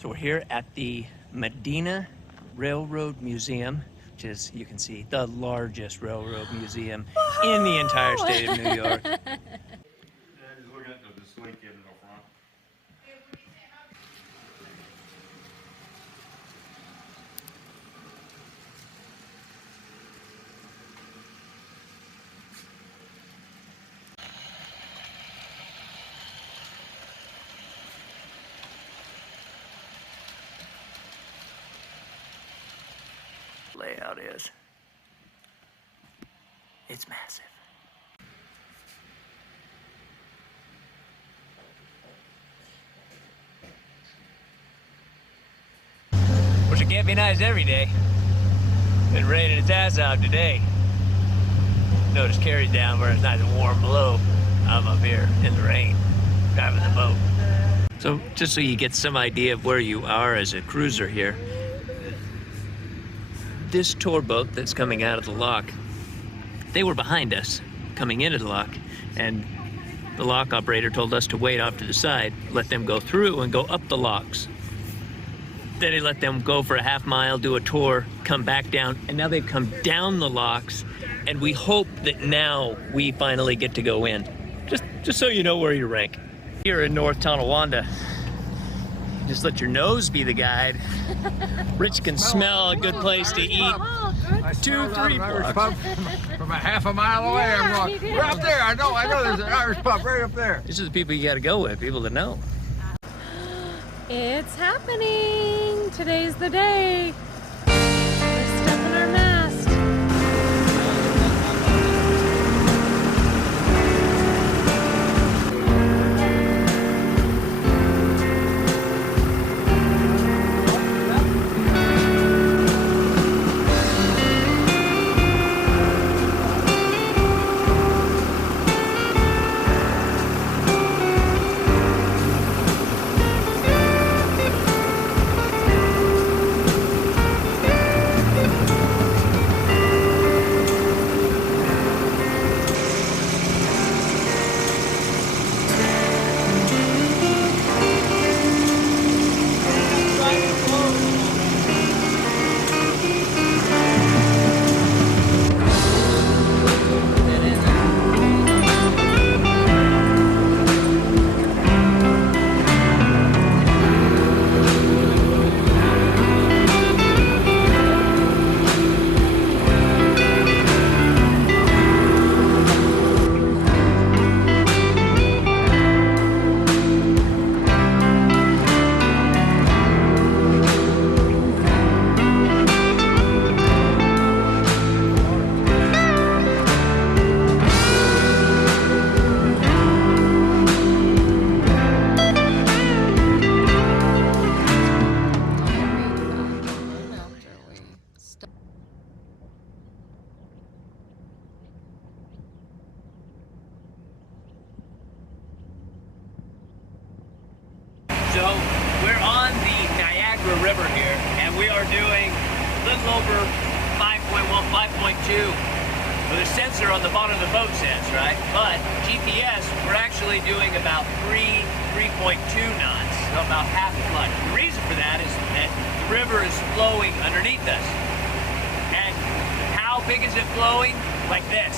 So we're here at the Medina Railroad Museum, which is, you can see, the largest railroad museum in the entire state of New York. Yeah, just looking at this Lake Erie in the front. Layout is. It's massive. Which it can't be nice every day. Been raining its ass out today. Notice Carrie's down where it's nice and warm below. I'm up here in the rain, driving the boat. So just so you get some idea of where you are as a cruiser here, this tour boat that's coming out of the lock, they were behind us coming into the lock, and the lock operator told us to wait off to the side, let them go through and go up the locks. Then he let them go for a half mile, do a tour, come back down, and now they've come down the locks, and we hope that now we finally get to go in. Just so you know where you rank. Here in North Tonawanda, just let your nose be the guide. Rich can smell a good place to eat. 2-3 blocks. From a half a mile away, I'm going, we're up there. I know there's an Irish pub right up there. These are the people you gotta go with, people that know. It's happening! Today's the day. We're stuffing our mast. So we're on the Niagara River here, and we are doing a little over 5.1, 5.2. Well, the sensor on the bottom of the boat says, right? But GPS, we're actually doing about 3.2 knots, so about half a knot. The reason for that is that the river is flowing underneath us. And how big is it flowing? Like this.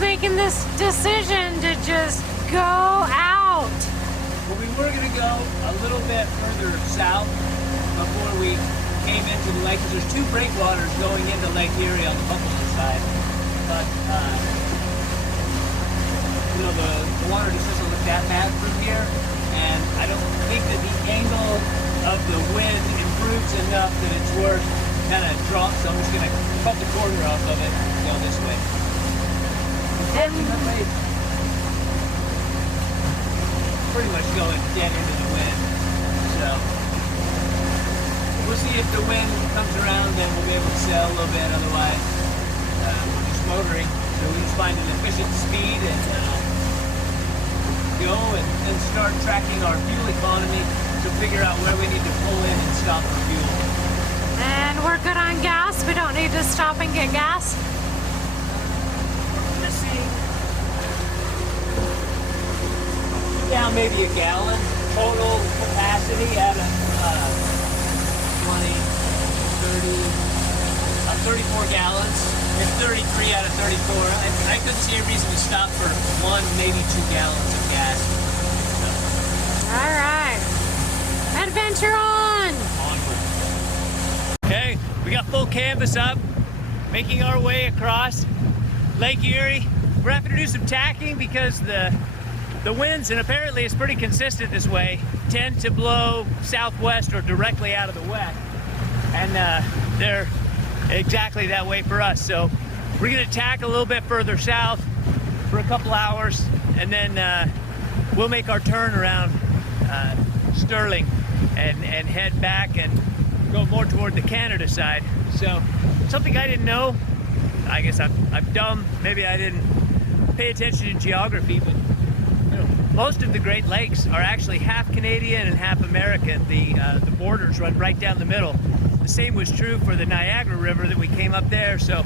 Making this decision to just go out. Well, we were going to go a little bit further south before we came into the lake, because there's two breakwaters going into Lake Erie on the Buffalo side. But, you know, the water just doesn't look that bad from here, and I don't think that the angle of the wind improves enough that it's worth kind of drop, so I'm just going to cut the corner off of it and go this way. Pretty much going dead into the wind. So we'll see if the wind comes around, then we'll be able to sail a little bit. Otherwise, we're just motoring. its speed and go and start tracking our fuel economy to figure out where we need to pull in and stop for fuel. And we're good on gas. We don't need to stop and get gas. Let's see. Down maybe a gallon total capacity out of 34 gallons. It's 33 out of 34. I couldn't see a reason to stop for 1, maybe 2 gallons of gas. All right. Adventure on! Okay, we got full canvas up, making our way across Lake Erie. We're having to do some tacking because the winds, and apparently it's pretty consistent this way, tend to blow southwest or directly out of the west. And they're exactly that way for us. So we're gonna tack a little bit further south for a couple hours, and then we'll make our turn around Sterling and head back and go more toward the Canada side. So something I didn't know, I guess I'm dumb, maybe I didn't pay attention to geography, but you know, most of the Great Lakes are actually half Canadian and half American. The borders run right down the middle. The same was true for the Niagara River that we came up there. So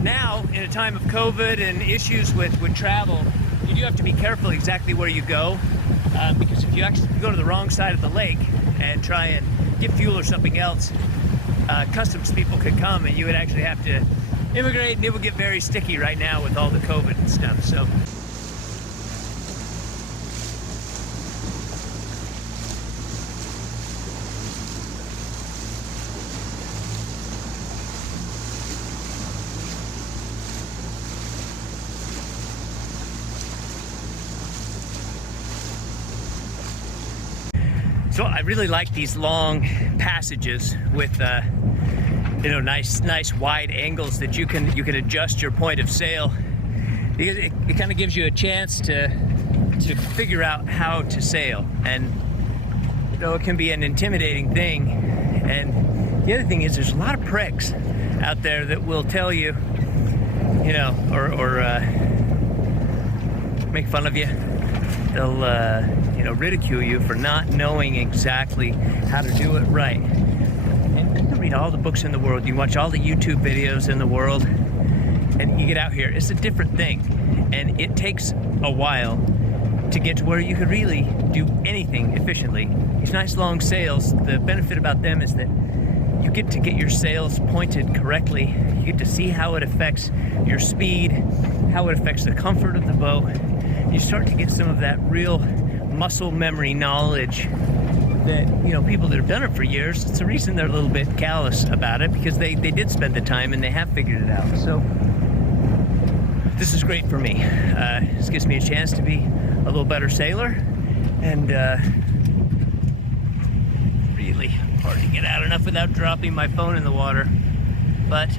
now, in a time of COVID and issues with travel, you do have to be careful exactly where you go, because if you actually go to the wrong side of the lake and try and get fuel or something else, customs people could come and you would actually have to immigrate, and it would get very sticky right now with all the COVID and stuff. So. So I really like these long passages with you know, nice wide angles that you can adjust your point of sail, because it kind of gives you a chance to figure out how to sail. And you know, it can be an intimidating thing. And the other thing is, there's a lot of pricks out there that will tell you, you know, or make fun of you. They'll you know, ridicule you for not knowing exactly how to do it right. And you can read all the books in the world, you watch all the YouTube videos in the world, and you get out here, it's a different thing. And it takes a while to get to where you could really do anything efficiently. These nice long sails, the benefit about them is that you get to get your sails pointed correctly. You get to see how it affects your speed, how it affects the comfort of the boat. You start to get some of that real muscle memory knowledge that, you know, people that have done it for years, it's the reason they're a little bit callous about it, because they did spend the time and they have figured it out. So this is great for me. This gives me a chance to be a little better sailor, and really hard to get out enough without dropping my phone in the water. But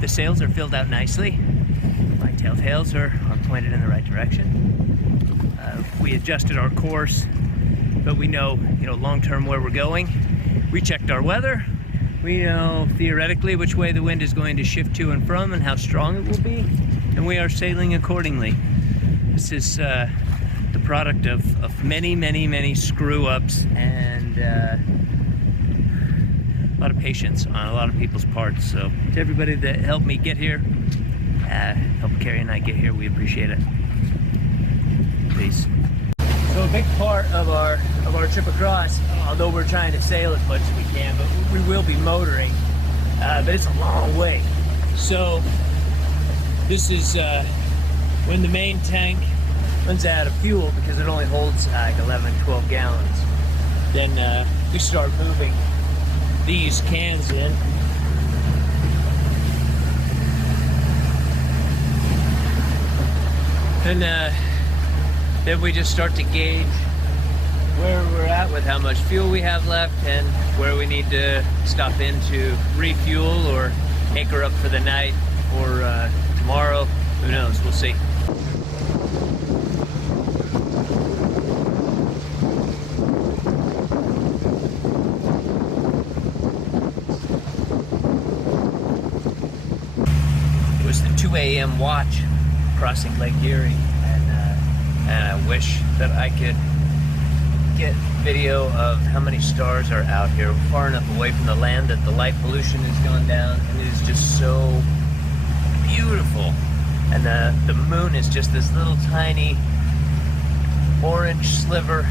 the sails are filled out nicely. My telltales are pointed in the right direction. We adjusted our course, but we know, you know, long-term where we're going. We checked our weather. We know theoretically which way the wind is going to shift to and from and how strong it will be, and we are sailing accordingly. This is the product of many screw-ups and a lot of patience on a lot of people's parts. So to everybody that helped me get here, help Carrie and I get here, we appreciate it. Peace. So a big part of our trip across, although we're trying to sail as much as we can, but we will be motoring, but it's a long way. So this is when the main tank runs out of fuel, because it only holds like 11, 12 gallons. Then we start moving these cans in. And then we just start to gauge where we're at with how much fuel we have left and where we need to stop in to refuel or anchor up for the night or tomorrow. Who knows? We'll see. It was the 2 a.m. watch crossing Lake Erie, and I wish that I could get video of how many stars are out here. We're far enough away from the land that the light pollution has gone down, and it is just so beautiful. And the moon is just this little tiny orange sliver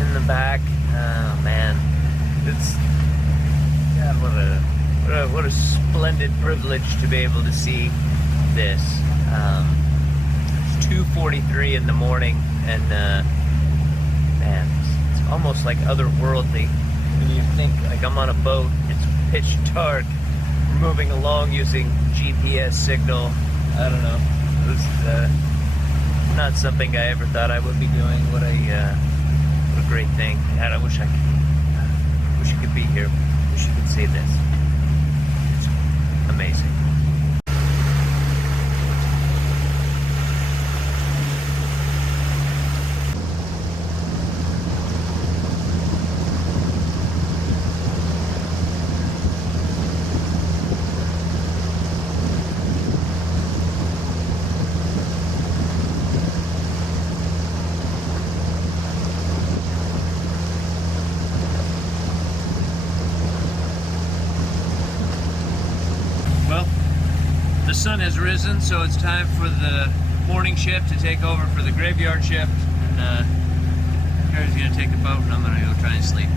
in the back. Oh man, it's God, what a splendid privilege to be able to see this. It's 2:43 in the morning, and man, it's almost like otherworldly when you think like I'm on a boat. It's pitch dark. We're moving along using GPS signal. I don't know. It's not something I ever thought I would be doing. What a great thing. God, I wish you could be here. Wish you could see this. It's amazing. Well, the sun has risen, so it's time for the morning shift to take over for the graveyard shift. And Carrie's gonna take a boat, and I'm gonna go try and sleep.